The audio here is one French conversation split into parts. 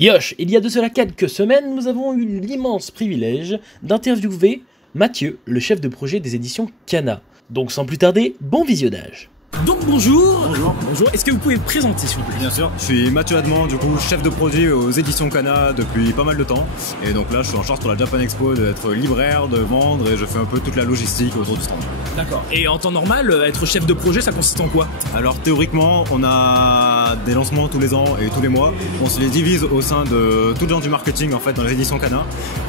Yosh, il y a de cela quelques semaines, nous avons eu l'immense privilège d'interviewer Mathieu, le chef de projet des éditions Kana. Donc sans plus tarder, bon visionnage. Donc bonjour. Bonjour. Est-ce que vous pouvez vous présenter s'il vous plaît? Bien sûr, je suis Mathieu Adman, du coup chef de produit aux éditions Kana depuis pas mal de temps. Et donc là je suis en charge pour la Japan Expo d'être libraire, de vendre et je fais un peu toute la logistique autour du stand. D'accord. Et en temps normal, être chef de projet, ça consiste en quoi? Alors théoriquement, on a des lancements tous les ans et tous les mois. On se les divise au sein de tout le genre du marketing en fait dans les éditions Kana.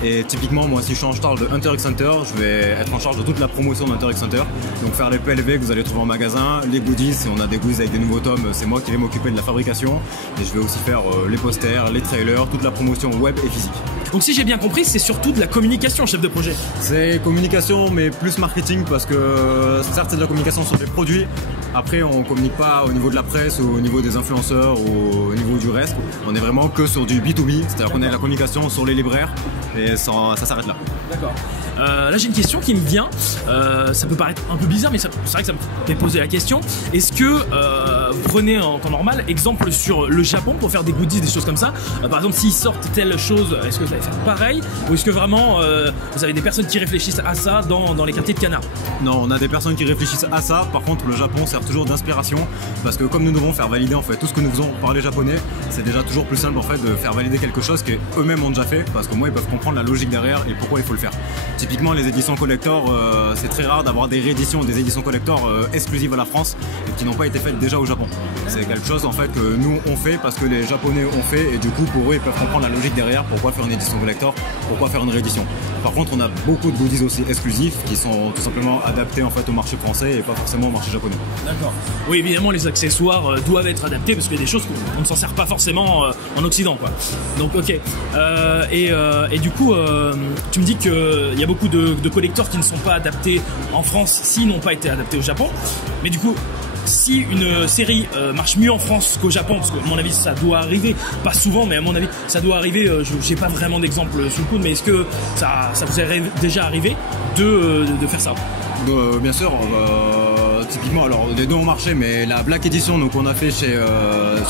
Et typiquement moi si je suis en charge de Hunter x Hunter, je vais être en charge de toute la promotion d'Hunter x Hunter. Donc faire les PLV que vous allez trouver en magasin, les goodies, si on a des goodies avec des nouveaux tomes, c'est moi qui vais m'occuper de la fabrication. Et je vais aussi faire les posters, les trailers, toute la promotion web et physique. Donc si j'ai bien compris, c'est surtout de la communication, chef de projet. C'est communication mais plus marketing parce que certes c'est de la communication sur les produits. Après on communique pas au niveau de la presse ou au niveau des influenceurs ou au niveau du reste. On est vraiment que sur du B2B, c'est-à-dire qu'on a de la communication sur les libraires et ça s'arrête là. D'accord. Là j'ai une question qui me vient, ça peut paraître un peu bizarre mais c'est vrai que ça me fait poser la question. Est-ce que vous prenez en temps normal exemple sur le Japon pour faire des goodies, des choses comme ça, par exemple s'ils sortent telle chose, est-ce que vous allez faire pareil ou est-ce que vraiment vous avez des personnes qui réfléchissent à ça dans les quartiers de Kana? Non, on a des personnes qui réfléchissent à ça, par contre le Japon sert toujours d'inspiration parce que comme nous devons faire valider en fait tout ce que nous faisons par les japonais, c'est déjà toujours plus simple en fait de faire valider quelque chose qu'eux-mêmes ont déjà fait parce qu'au moins ils peuvent comprendre la logique derrière et pourquoi il faut le faire. Typiquement les éditions collector, c'est très rare d'avoir des rééditions, des éditions collector exclusives à la France et qui n'ont pas été faites déjà au Japon. C'est quelque chose en fait que nous on fait parce que les japonais ont fait et du coup pour eux ils peuvent comprendre la logique derrière, pourquoi faire une édition collector, pourquoi faire une réédition. Par contre on a beaucoup de goodies aussi exclusifs qui sont tout simplement adaptés en fait au marché français et pas forcément au marché japonais. D'accord. Oui évidemment les accessoires doivent être adaptés parce qu'il y a des choses qu'on ne s'en sert pas forcément en Occident quoi. Donc ok. Et du coup tu me dis qu'il y a beaucoup de collecteurs qui ne sont pas adaptés en France s'ils n'ont pas été adaptés au Japon. Mais du coup si une série marche mieux en France qu'au Japon, parce qu'à mon avis ça doit arriver, pas souvent mais à mon avis ça doit arriver, j'ai pas vraiment d'exemple sous le coude, mais est-ce que ça vous est déjà arrivé de faire ça? Bien sûr, typiquement alors les deux ont marché mais la Black Edition donc on a fait sur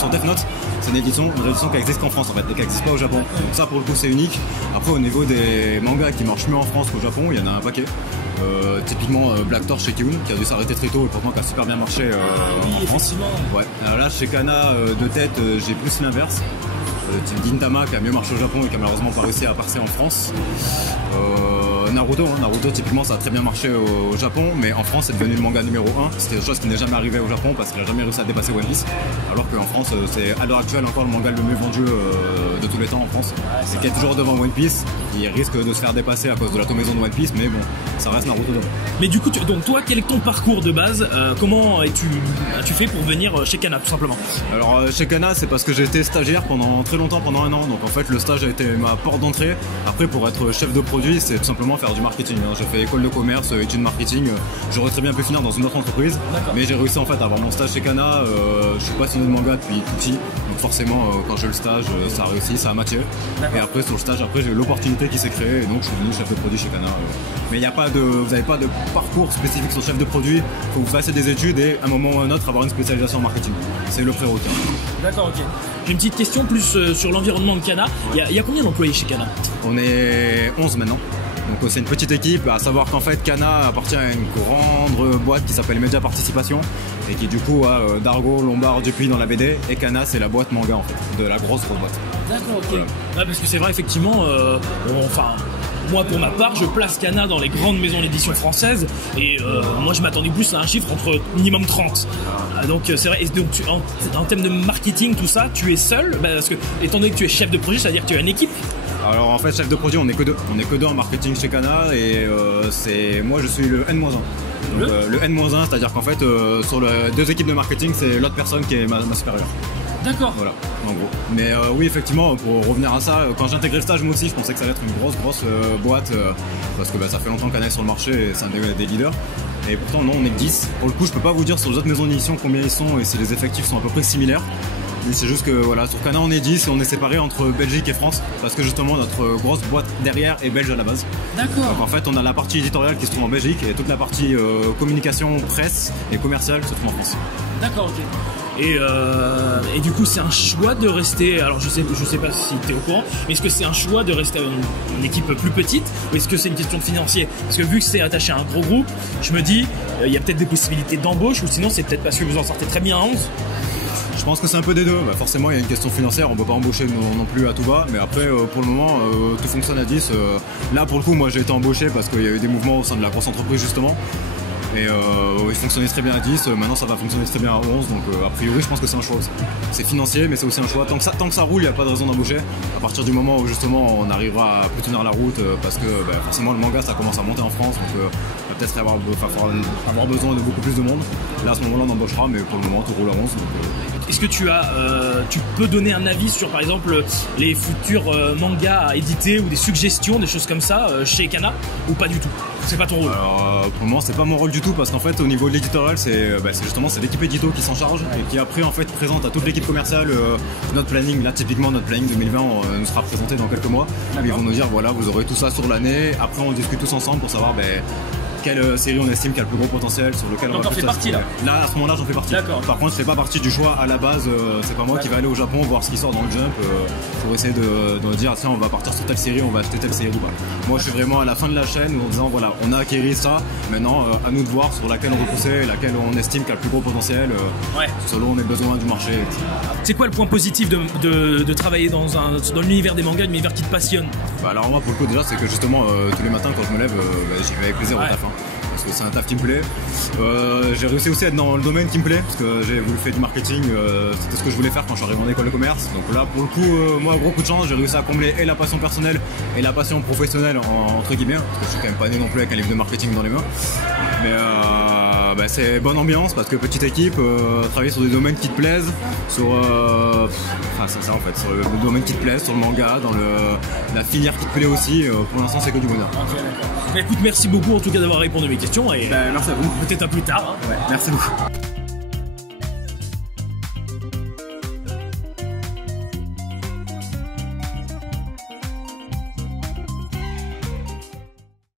Death Note, c'est une édition qui existe qu'en France en fait et qui n'existe pas au Japon, donc ça pour le coup c'est unique. Après au niveau des mangas qui marchent mieux en France qu'au Japon, il y en a un paquet. Typiquement Black Torch chez Kiun qui a dû s'arrêter très tôt et pourtant qui a super bien marché en France. Ouais. Alors là chez Kana de tête j'ai plus l'inverse. Type Gintama qui a mieux marché au Japon et qui a malheureusement pas réussi à passer en France. Naruto, Naruto typiquement ça a très bien marché au Japon mais en France c'est devenu le manga numéro 1. C'était quelque chose qui n'est jamais arrivé au Japon parce qu'il n'a jamais réussi à dépasser One Piece, alors qu'en France c'est à l'heure actuelle encore le manga le mieux vendu de tous les temps en France, et qui est toujours devant One Piece, qui risque de se faire dépasser à cause de la tomaison de One Piece, mais bon ça reste Naruto devant. Mais du coup donc toi quel est ton parcours de base, comment as-tu fait pour venir chez Kana tout simplement? Alors chez Kana c'est parce que j'ai été stagiaire pendant très longtemps, pendant un an, donc en fait le stage a été ma porte d'entrée. Après pour être chef de produit c'est tout simplement faire du marketing. J'ai fait école de commerce, études marketing, j'aurais très bien pu finir dans une autre entreprise, mais j'ai réussi en fait à avoir mon stage chez Kana. Je suis passionné de manga depuis tout petit, donc forcément quand j'ai eu le stage ça a réussi, ça a matché. Et après sur le stage j'ai eu l'opportunité qui s'est créée et donc je suis devenu chef de produit chez Kana. Mais il n'y a pas vous n'avez pas de parcours spécifique sur chef de produit, il faut que vous fassiez des études et à un moment ou à un autre avoir une spécialisation en marketing. C'est le prérequis. D'accord, ok. J'ai une petite question plus sur l'environnement de Kana. Il y a combien d'employés chez Kana? On est 11 maintenant. Donc c'est une petite équipe, à savoir qu'en fait Kana appartient à une grande boîte qui s'appelle Media Participation et qui du coup a Dargo, Lombard, Dupuis dans la BD, et Kana c'est la boîte manga en fait, de la grosse boîte. D'accord, ok. Voilà. Ouais, parce que c'est vrai effectivement, moi pour ma part je place Kana dans les grandes maisons d'édition françaises et moi je m'attendais plus à un chiffre entre minimum 30. Donc c'est vrai, et donc en termes de marketing tout ça, tu es seul, parce que étant donné que tu es chef de projet, ça veut dire que tu as une équipe? Alors en fait chef de produit on est que deux, en marketing chez Kana et moi je suis le N-1. Donc le N-1 c'est à dire qu'en fait sur les deux équipes de marketing c'est l'autre personne qui est ma supérieure. D'accord. Voilà, en gros. Mais oui, effectivement, pour revenir à ça, quand j'ai intégré le stage, moi aussi, je pensais que ça allait être une grosse boîte, parce que ça fait longtemps qu'on est sur le marché et c'est un des leaders. Et pourtant, non, on est que 10. Pour le coup, je peux pas vous dire sur les autres maisons d'édition combien ils sont et si les effectifs sont à peu près similaires. Mais c'est juste que voilà, sur Kana, on est 10 et on est séparés entre Belgique et France, parce que justement, notre grosse boîte derrière est belge à la base. D'accord. Donc en fait, on a la partie éditoriale qui se trouve en Belgique et toute la partie communication, presse et commerciale se trouve en France. D'accord, ok. Et du coup, c'est un choix de rester. Alors, je sais pas si tu es au courant, mais est-ce que c'est un choix de rester à une équipe plus petite, ou est-ce que c'est une question de financier? Parce que vu que c'est attaché à un gros groupe, je me dis, il y a peut-être des possibilités d'embauche, ou sinon c'est peut-être parce que vous en sortez très bien à 11. Je pense que c'est un peu des deux. Bah forcément, il y a une question financière, on peut pas embaucher non plus à tout va, mais après, pour le moment, tout fonctionne à 10. Là, pour le coup, moi j'ai été embauché parce qu'il y a eu des mouvements au sein de la grosse entreprise justement. Et il fonctionnait très bien à 10, maintenant ça va fonctionner très bien à 11, donc a priori je pense que c'est un choix aussi. C'est financier, mais c'est aussi un choix. Tant que ça roule, il n'y a pas de raison d'embaucher. À partir du moment où justement on arrivera à plus tenir la route, parce que forcément le manga ça commence à monter en France, donc il va peut-être avoir besoin de beaucoup plus de monde. Là à ce moment-là on embauchera, mais pour le moment tout roule à 11. Est-ce que tu peux donner un avis sur par exemple les futurs mangas à éditer, ou des suggestions, des choses comme ça chez Kana, ou pas du tout? C'est pas ton rôle? Alors pour le moment c'est pas mon rôle du tout, parce qu'en fait au niveau de l'éditorial c'est l'équipe édito qui s'en charge et qui après en fait présente à toute l'équipe commerciale notre planning. Là typiquement notre planning 2020 nous sera présenté dans quelques mois. Ils vont nous dire voilà, vous aurez tout ça sur l'année. Après on discute tous ensemble pour savoir quelle série on estime qui a le plus gros potentiel, sur lequel donc on va. t'en fais partie là? Là à ce moment-là j'en fais partie. D'accord. Par contre je fais pas partie du choix à la base, c'est pas moi qui va aller au Japon voir ce qui sort dans le Jump pour essayer de dire tiens on va partir sur telle série, on va acheter telle série ou pas. Moi je suis vraiment à la fin de la chaîne en disant voilà, on a acquéri ça, maintenant à nous de voir sur laquelle on veut pousser, laquelle on estime qui a le plus gros potentiel, selon les besoins du marché, etc. C'est quoi le point positif de travailler dans l'univers des mangas, l'univers qui te passionne? Alors moi pour le coup déjà c'est que justement tous les matins quand je me lève j'y vais avec plaisir au taf. Parce que c'est un taf qui me plaît. J'ai réussi aussi à être dans le domaine qui me plaît, parce que j'ai voulu faire du marketing, c'était ce que je voulais faire quand je suis arrivé en école de commerce. Donc là pour le coup, moi gros coup de chance, j'ai réussi à combler et la passion personnelle et la passion professionnelle entre guillemets, parce que je suis quand même pas né non plus avec un livre de marketing dans les mains. Mais c'est bonne ambiance parce que petite équipe, travailler sur des domaines qui te plaisent, c'est ça en fait, sur le domaine qui te plaise, sur le manga, dans la filière qui te plaît aussi, pour l'instant c'est que du bonheur. Écoute, merci beaucoup en tout cas d'avoir répondu à mes questions et merci à vous. Peut-être à plus tard. Merci beaucoup.